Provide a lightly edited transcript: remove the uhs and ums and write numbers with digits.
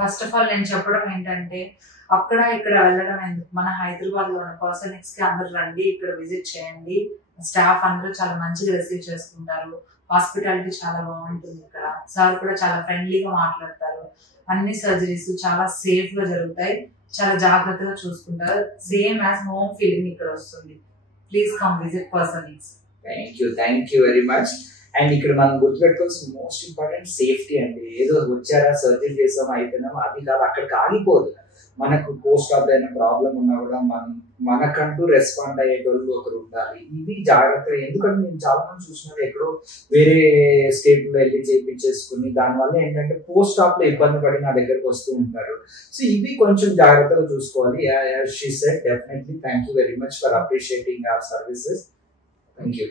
First of all నేను చెప్పడం ఏంటంటే అక్కడ ఇక్కడ వెళ్ళడం ఎందుకు, మన హైదరాబాద్ లో ఉన్న పర్సన్స్ కి అందరు రండి, ఇక్కడ విజిట్ చేయండి. స్టాఫ్ అందరూ చాలా మంచిగా రిసీవ్ చేసుకుంటారు, హాస్పిటాలిటీ చాలా బాగుంటుంది. ఇక్కడ సార్ కూడా చాలా ఫ్రెండ్లీగా మాట్లాడతారు. అన్ని సర్జరీస్ చాలా సేఫ్ గా జరుగుతాయి, చాలా జాగ్రత్తగా చూసుకుంటారు. సేమ్ యాజ్ హోమ్ ఫీలింగ్ ఇక్కడ వస్తుంది. Please come visit persons. Thank you very much. And ఇక్కడ మనం గుర్తుపెట్టుకోవాల్సిన మోస్ట్ ఇంపార్టెంట్ సేఫ్టీ అండి. ఏదో వచ్చారా సర్జరీ చేసామా అయిపోయినామా అది కాదు, అక్కడికి ఆగిపోదు. మనకు పోస్ట్ ఆఫ్ అయిన ప్రాబ్లం ఉన్నా కూడా మనకంటూ రెస్పాండ్ అయ్యేటోళ్ళు ఒకరు ఉండాలి. ఇది జాగ్రత్త. ఎందుకంటే నేను చాలా మంది చూసినది ఎక్కడో వేరే స్టేట్ లో వెళ్ళి చేయించేసుకుని దానివల్ల ఏంటంటే పోస్ట్ ఆఫ్ లో ఇబ్బంది పడి నా దగ్గరకు వస్తూ ఉంటారు. సో ఇవి కొంచెం జాగ్రత్తగా చూసుకోవాలి. She said definitely thank you very much for appreciating our services. Thank you.